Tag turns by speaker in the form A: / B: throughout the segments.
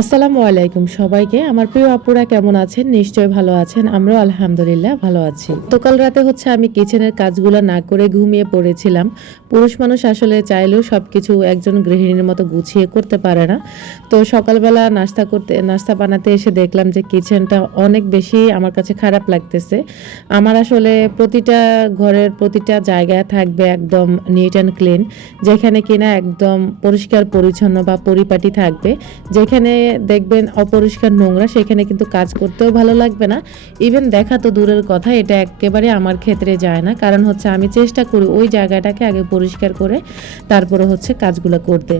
A: আসসালামু আলাইকুম সবাইকে। আমার প্রিয় আপুরা কেমন আছেন? নিশ্চয় ভালো আছেন। আমরাও আলহামদুলিল্লাহ ভালো আছি। তো কাল রাতে হচ্ছে আমি কিচেনের কাজগুলো না করে ঘুমিয়ে পড়েছিলাম। পুরুষ মানুষ আসলে চাইলেও সব কিছু একজন গৃহিণীর মতো গুছিয়ে করতে পারে না। তো সকালবেলা নাস্তা করতে, নাস্তা বানাতে এসে দেখলাম যে কিচেনটা অনেক বেশি আমার কাছে খারাপ লাগতেছে। আমার আসলে প্রতিটা ঘরের প্রতিটা জায়গায় থাকবে একদম নিট অ্যান্ড ক্লিন যেখানে কিনা একদম পরিষ্কার পরিচ্ছন্ন বা পরিপাটি থাকবে। যেখানে দেখবেন অপরিষ্কার নোংরা, সেখানে কিন্তু কাজ করতেও ভালো লাগবে না। ইভেন দেখা তো দূরের কথা, এটা একেবারে আমার ক্ষেত্রে যায় না। কারণ হচ্ছে আমি চেষ্টা করি ওই জায়গাটাকে আগে পরিষ্কার করে তারপরে হচ্ছে কাজগুলো করতে।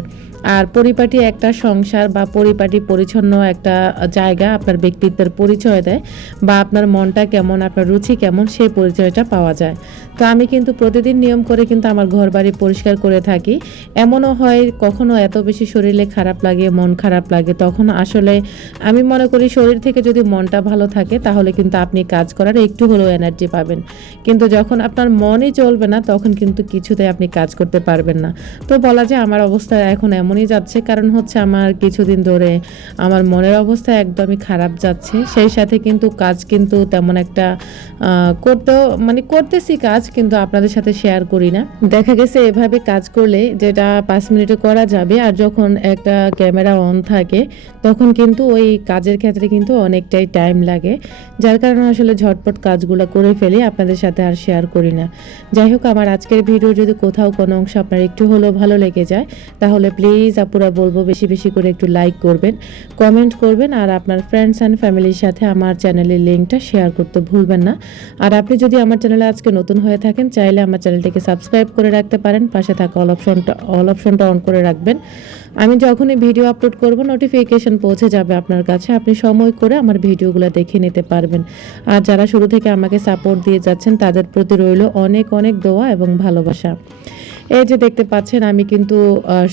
A: আর পরিপাটি একটা সংসার বা পরিপাটি পরিচ্ছন্ন একটা জায়গা আপনার ব্যক্তিত্বের পরিচয় দেয় বা আপনার মনটা কেমন, আপনার রুচি কেমন, সেই পরিচয়টা পাওয়া যায়। তো আমি কিন্তু প্রতিদিন নিয়ম করে কিন্তু আমার ঘর বাড়ি পরিষ্কার করে থাকি। এমনও হয় কখনো এত বেশি শরীরে খারাপ লাগে, মন খারাপ লাগে, তখন আসলে আমি মনে করি শরীর থেকে যদি মনটা ভালো থাকে, তাহলে কিন্তু আপনি কাজ করার একটু হলেও এনার্জি পাবেন। কিন্তু যখন আপনার মনই চলবে না, তখন কিন্তু কিছুতে আপনি কাজ করতে পারবেন না। তো বলা যায় আমার অবস্থা এখন এমনই যাচ্ছে, কারণ হচ্ছে আমার কিছুদিন ধরে আমার মনের অবস্থা একদমই খারাপ যাচ্ছে। সেই সাথে কিন্তু কাজ কিন্তু তেমন একটা করতেও মানে করতেছি কাজ, কিন্তু আপনাদের সাথে শেয়ার করি না। দেখা গেছে এভাবে কাজ করলে যেটা পাঁচ মিনিটে করা যাবে, আর যখন একটা ক্যামেরা অন থাকে তখন কিন্তু ওই কাজের ক্ষেত্রে কিন্তু অনেকটাই টাইম লাগে। যার কারণে আসলে ঝটপট কাজগুলো করে ফেলি, আপনাদের সাথে আর শেয়ার করি না। যাই হোক, আমার আজকের ভিডিও যদি কোথাও কোনো অংশ আপনার একটু হলেও ভালো লেগে যায়, তাহলে প্লিজ আপুরা বলব বেশি বেশি করে একটু লাইক করবেন কমেন্ট করবেন, আর আপনার ফ্রেন্ডস অ্যান্ড ফ্যামিলির সাথে আমার চ্যানেলের লিঙ্কটা শেয়ার করতে ভুলবেন না। আর আপনি যদি আমার চ্যানেলে আজকে নতুন হয়ে থাকেন, চাইলে আমার চ্যানেলটিকে সাবস্ক্রাইব করে রাখতে পারেন, পাশে থাকা অল অপশনটা অল অপশনটা অন করে রাখবেন। আমি যখনই ভিডিও আপলোড করব নোটিফিকেশন পৌঁছে যাবে আপনার কাছে। আপনি সময় করে আমার ভিডিওগুলো দেখে নিতে পারবেন। আর যারা শুরু থেকে আমাকে সাপোর্ট দিয়ে যাচ্ছেন, তাদের প্রতি রইল অনেক অনেক দোয়া এবং ভালোবাসা। এই যে দেখতে পাচ্ছেন, আমি কিন্তু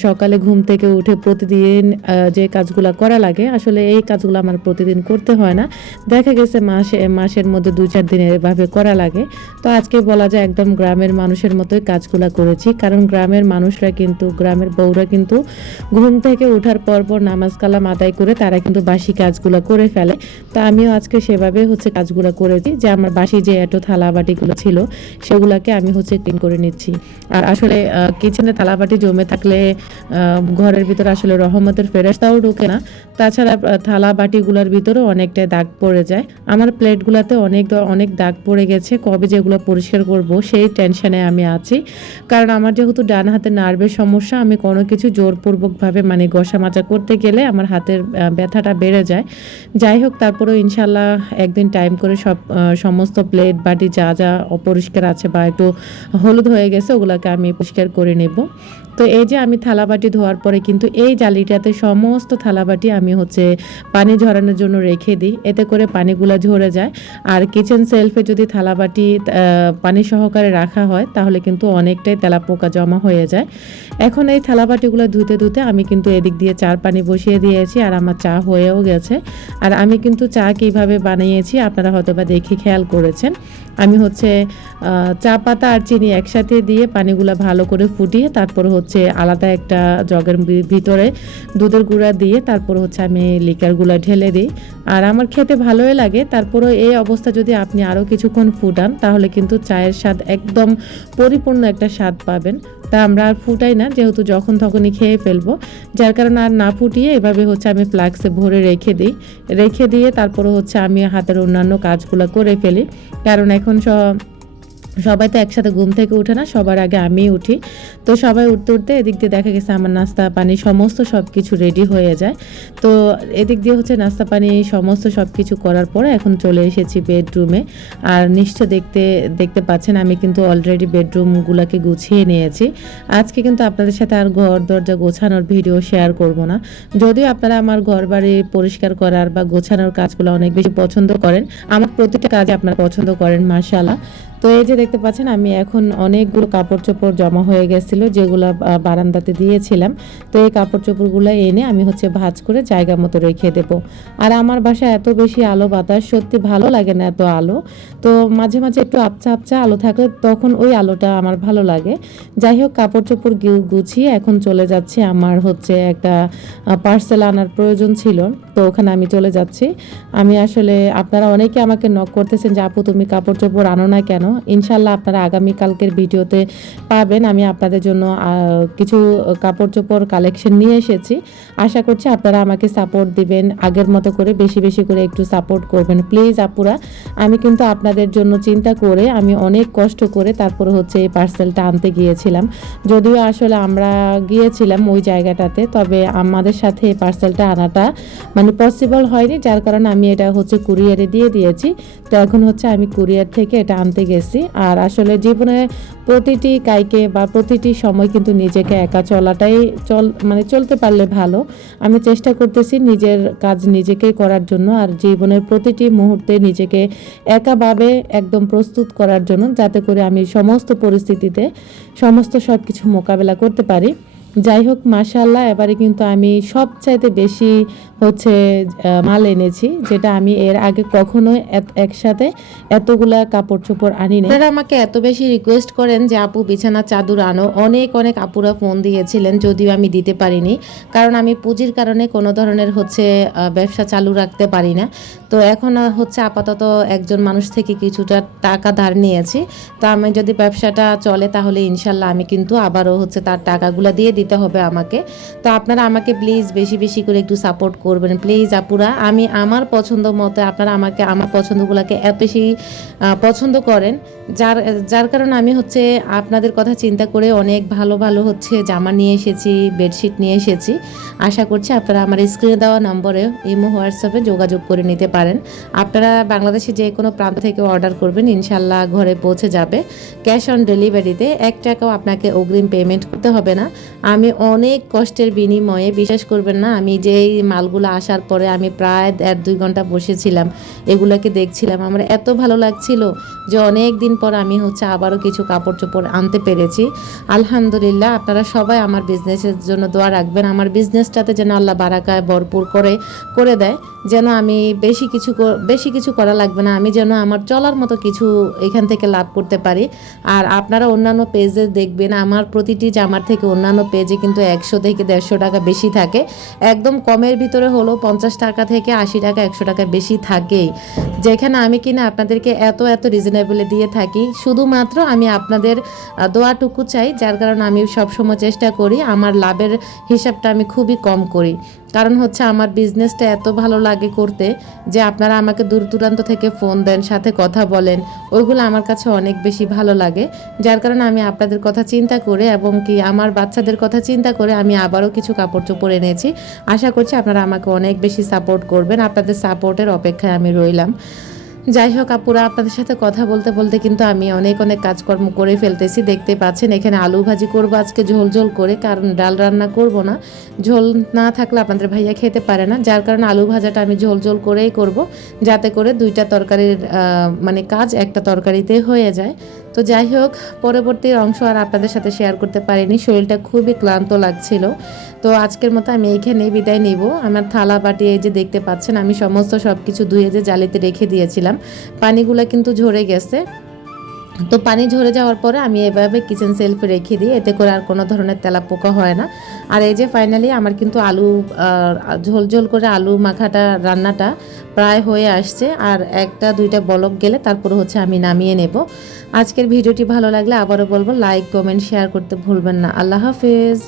A: সকালে ঘুম থেকে উঠে প্রতিদিন যে কাজগুলো করা লাগে, আসলে এই কাজগুলো আমার প্রতিদিন করতে হয় না। দেখা গেছে মাসে, মাসের মধ্যে দুই চার দিন এভাবে করা লাগে। তো আজকে বলা যায় একদম গ্রামের মানুষের মতোই কাজগুলো করেছি, কারণ গ্রামের মানুষরা কিন্তু, গ্রামের বউরা কিন্তু ঘুম থেকে ওঠার পর পর নামাজ কালাম আদায় করে তারা কিন্তু বাসি কাজগুলো করে ফেলে। তা আমিও আজকে সেভাবে হচ্ছে কাজগুলো করেছি, যে আমার বাসি যে এটো থালা বাটিগুলো ছিল, সেগুলোকে আমি হচ্ছে ক্লিন করে নিচ্ছি। আর আসলে কিচেনে থালাবাটি জমে থাকলে ঘরের ভিতরে আসলে রহমতের ফেরেস্তাও ঢোকে না। তাছাড়া থালা বাটিগুলোর ভিতরেও অনেকটাই দাগ পড়ে যায়। আমার প্লেটগুলোতে অনেক অনেক দাগ পড়ে গেছে। কবে যেগুলো পরিষ্কার করব, সেই টেনশনে আমি আছি। কারণ আমার যেহেতু ডান হাতে নার্ভের সমস্যা, আমি কোনো কিছু জোরপূর্বকভাবে মানে ঘষা মাজা করতে গেলে আমার হাতের ব্যথাটা বেড়ে যায়। যাই হোক, তারপরেও ইনশাল্লাহ একদিন টাইম করে সব সমস্ত প্লেট বাটি যা যা অপরিষ্কার আছে বা একটু হলুদ হয়ে গেছে, ওগুলোকে আমি পরিষ্কার করে নেব। তো এই যে আমি থালাবাটি ধোয়ার পরে কিন্তু এই জালিটাতে সমস্ত থালাবাটি আমি হচ্ছে পানি ঝরানোর জন্য রেখে দিই। এতে করে পানিগুলো ঝরে যায়। আর কিচেন সেলফে যদি থালাবাটি পানি সহকারে রাখা হয়, তাহলে কিন্তু অনেকটাই তেলাপোকা জমা হয়ে যায়। এখন এই থালাবাটিগুলো ধুতে ধুতে আমি কিন্তু এদিক দিয়ে চার পানি বসিয়ে দিয়েছি আর আমার চা হয়েও গেছে। আর আমি কিন্তু চা কীভাবে বানিয়েছি আপনারা হয়তো বা দেখে খেয়াল করেছেন। আমি হচ্ছে চা পাতা আর চিনি একসাথে দিয়ে পানিগুলো ভালো করে ফুটিয়ে তারপর হচ্ছে আলাদা একটা জগের ভিতরে দুধের গুঁড়া দিয়ে তারপর হচ্ছে আমি লিকারগুলো ঢেলে দিই। আর আমার খেতে ভালোই লাগে, তারপরও এই অবস্থা যদি আপনি আরও কিছুক্ষণ ফুটান তাহলে কিন্তু চায়ের স্বাদ একদম পরিপূর্ণ একটা স্বাদ পাবেন। তা আমরা আর ফুটাই না, যেহেতু যখন তখনই খেয়ে ফেলব। যার কারণে আর না ফুটিয়ে এভাবে হচ্ছে আমি ফ্লাক্সে ভরে রেখে দিই। রেখে দিয়ে তারপরে হচ্ছে আমি হাতের অন্যান্য কাজগুলো করে ফেলি। কারণ এখন সব সবাই তো একসাথে ঘুম থেকে উঠে না, সবার আগে আমি উঠি। তো সবাই উঠতে উঠতে এদিক দিয়ে দেখা গেছে আমার নাস্তা পানি সমস্ত সব কিছু রেডি হয়ে যায়। তো এদিক দিয়ে হচ্ছে নাস্তা পানি সমস্ত সব কিছু করার পরে এখন চলে এসেছি বেডরুমে আর নিশ্চয় দেখতে দেখতে পাচ্ছেন আমি কিন্তু অলরেডি বেডরুমগুলোকে গুছিয়ে নিয়েছি। আজকে কিন্তু আপনাদের সাথে আর ঘর দরজা গোছানোর ভিডিও শেয়ার করব না। যদিও আপনারা আমার ঘর বাড়ি পরিষ্কার করার বা গোছানোর কাজগুলো অনেক বেশি পছন্দ করেন, আমার প্রতিটা কাজে আপনারা পছন্দ করেন মার্শাল্লাহ তো এই যে দেখতে পাচ্ছেন, আমি এখন অনেকগুলো কাপড় চোপড় জমা হয়ে গেছিল, যেগুলো বারান্দাতে দিয়েছিলাম। তো এই কাপড় চোপড়গুলো এনে আমি হচ্ছে ভাঁজ করে জায়গা মতো রেখে দেবো। আর আমার বাসায় এত বেশি আলো বাতাস, সত্যি ভালো লাগে না এত আলো। তো মাঝে মাঝে একটু আপচা আপচা আলো থাকলে তখন ওই আলোটা আমার ভালো লাগে। যাই হোক কাপড় চোপড় গুছিয়ে এখন চলে যাচ্ছে। আমার হচ্ছে একটা পার্সেল আনার প্রয়োজন ছিল, তো ওখানে আমি চলে যাচ্ছি। আমি আসলে, আপনারা অনেকে আমাকে নক করতেছেন যে, আপু, তুমি কাপড় চোপড় আনো না কেন? ইনশাল্লাহ আপনারা আগামী কালকের ভিডিওতে পাবেন। আমি আপনাদের জন্য কিছু কাপড় চোপড় কালেকশন নিয়ে এসেছি। আশা করছি আপনারা আমাকে সাপোর্ট দিবেন। আগের মতো করে বেশি বেশি করে একটু সাপোর্ট করবেন। প্লিজ আপুরা, আমি কিন্তু আপনাদের জন্য চিন্তা করে, আমি অনেক কষ্ট করে তারপরে হচ্ছে এই পার্সেলটা আনতে গিয়েছিলাম। যদিও আসলে আমরা গিয়েছিলাম ওই জায়গাটাতে, তবে আমাদের সাথে এই পার্সেলটা আনাটা মানে পসিবল হয়নি, যার কারণে আমি এটা হচ্ছে কুরিয়ারে দিয়ে দিয়েছি। তো এখন হচ্ছে আমি কুরিয়ার থেকে এটা আনতে গেছি। আর আসলে জীবনে প্রতিটি কাইকে বা প্রতিটি সময় কিন্তু নিজেকে একা চলাটাই চল মানে চলতে পারলে ভালো। আমি চেষ্টা করতেছি নিজের কাজ নিজেকেই করার জন্য আর জীবনের প্রতিটি মুহূর্তে নিজেকে একাভাবে একদম প্রস্তুত করার জন্য যাতে করে আমি সমস্ত পরিস্থিতিতে সমস্ত সব কিছু মোকাবেলা করতে পারি। যাই হোক মাশাল্লাহ এবারে কিন্তু আমি সবচাইতে বেশি হচ্ছে মাল এনেছি, যেটা আমি এর আগে কখনো একসাথে এতগুলা কাপড় চোপড় আনি না আমাকে এত বেশি রিকোয়েস্ট করেন যে, আপু বিছানা চাদর আনো। অনেক অনেক আপুরা ফোন দিয়েছিলেন, যদিও আমি দিতে পারিনি, কারণ আমি পুঁজির কারণে কোনো ধরনের হচ্ছে ব্যবসা চালু রাখতে পারি না। তো এখন হচ্ছে আপাতত একজন মানুষ থেকে কিছুটা টাকা ধার নিয়েছি। তো আমি যদি ব্যবসাটা চলে, তাহলে ইনশাল্লাহ আমি কিন্তু আবারও হচ্ছে তার টাকাগুলো দিয়ে দিতে হবে আমাকে। তো আপনারা আমাকে প্লিজ বেশি বেশি করে একটু সাপোর্ট করবেন। প্লিজ আপুরা, আমি আমার পছন্দ মতো আপনারা আমাকে, আমার পছন্দগুলোকে এত বেশি পছন্দ করেন। যার যার কারণে আমি হচ্ছে আপনাদের কথা চিন্তা করে অনেক ভালো ভালো হচ্ছে জামা নিয়ে এসেছি বেডশিট নিয়ে এসেছি। আশা করছি আপনারা আমার স্ক্রিনে দেওয়া নম্বরে, ইমো হোয়াটসঅ্যাপে যোগাযোগ করে নিতে পারেন। আপনারা বাংলাদেশে যে কোনো প্রান্ত থেকে অর্ডার করবেন, ইনশাল্লাহ ঘরে পৌঁছে যাবে। ক্যাশ অন ডেলিভারিতে এক টাকাও আপনাকে অগ্রিম পেমেন্ট করতে হবে না। আমি অনেক কষ্টের বিনিময়ে, বিশ্বাস করবেন না, আমি যেই মালগুলো আসার পরে আমি প্রায় এক দুই ঘণ্টা বসেছিলাম। এগুলোকে দেখছিলাম, আমার এত ভালো লাগছিল যে অনেক দিন পর আমি হচ্ছে আবারও কিছু কাপড় চোপড় আনতে পেরেছি। আলহামদুলিল্লাহ, আপনারা সবাই আমার বিজনেসের জন্য দোয়া রাখবেন। আমার বিজনেসটাতে যেন আল্লাহ বারাকায় ভরপুর করে করে দেয়। যেন আমি বেশি কিছু বেশি কিছু করা লাগবে না, আমি যেন আমার চলার মতো কিছু এখান থেকে লাভ করতে পারি। আর আপনারা অন্যান্য পেজে দেখবেন, আমার প্রতিটি জামার থেকে অন্যান্য পেজে কিন্তু একশো থেকে দেড়শো টাকা বেশি থাকে। একদম কমের ভিতরে হলো পঞ্চাশ টাকা থেকে আশি টাকা, একশো টাকা বেশি থাকেই। যেখানে আমি কিনা আপনাদেরকে এত এত রিজনেবলে দিয়ে থাকি। শুধুমাত্র আমি আপনাদের দোয়াটুকু চাই, যার কারণে আমি সবসময় চেষ্টা করি, আমার লাভের হিসাবটা আমি খুবই কম করি। কারণ হচ্ছে আমার বিজনেসটা এত ভালো লাগে করতে যে আপনারা আমাকে দূর দূরান্ত থেকে ফোন দেন, সাথে কথা বলেন। ওইগুলো আমার কাছে অনেক বেশি ভালো লাগে। যার কারণে আমি আপনাদের কথা চিন্তা করে এবং কি আমার বাচ্চাদের কথা চিন্তা করে আমি আবারও কিছু কাপড় চোপড় এনেছি। আশা করছি আপনারা আমাকে অনেক বেশি সাপোর্ট করবেন। আপনাদের সাপোর্টের অপেক্ষায় আমি রইলাম। যাই হোক, আপুরা, আপনাদের সাথে কথা বলতে বলতে কিন্তু আমি অনেক অনেক কাজকর্ম করে ফেলতেছি। দেখতে পাচ্ছেন, এখানে আলু ভাজি করব আজকে, ঝোল ঝোল করে, কারণ ডাল রান্না করব না। ঝোল না থাকলে আপনাদের ভাইয়া খেতে পারে না, যার কারণে আলু ভাজাটা আমি ঝোল ঝোল করেই করব, যাতে করে দুইটা তরকারির মানে কাজ একটা তরকারিতে হয়ে যায়। তো যাই হোক পরবর্তী অংশ আর আপনাদের সাথে শেয়ার করতে পারিনি, শরীরটা খুবই ক্লান্ত লাগছিল। তো আজকের মতো আমি এইখানে বিদায় নেব। আমার থালা বাটি এই যে দেখতে পাচ্ছেন, আমি সমস্ত সব কিছু ধুয়ে যে জালিতে রেখে দিয়েছিলাম। পানিগুলো কিন্তু ঝরে গেছে। তো পানি ঝরে যাওয়ার পরে আমি এভাবে কিচেন সেলফে রেখে দিই, এতে করে আর কোনো ধরনের তেলা পোকা হয় না। আর এই যে ফাইনালি আমার কিন্তু আলু ঝোল ঝোল করে আলু মাখাটা, রান্নাটা প্রায় হয়ে আসছে। আর একটা, দুইটা বলক গেলে তারপরে হচ্ছে আমি নামিয়ে নেব। আজকের ভিডিওটি ভালো লাগলে আবারও বলব লাইক কমেন্ট শেয়ার করতে ভুলবেন না। আল্লাহ হাফেজ।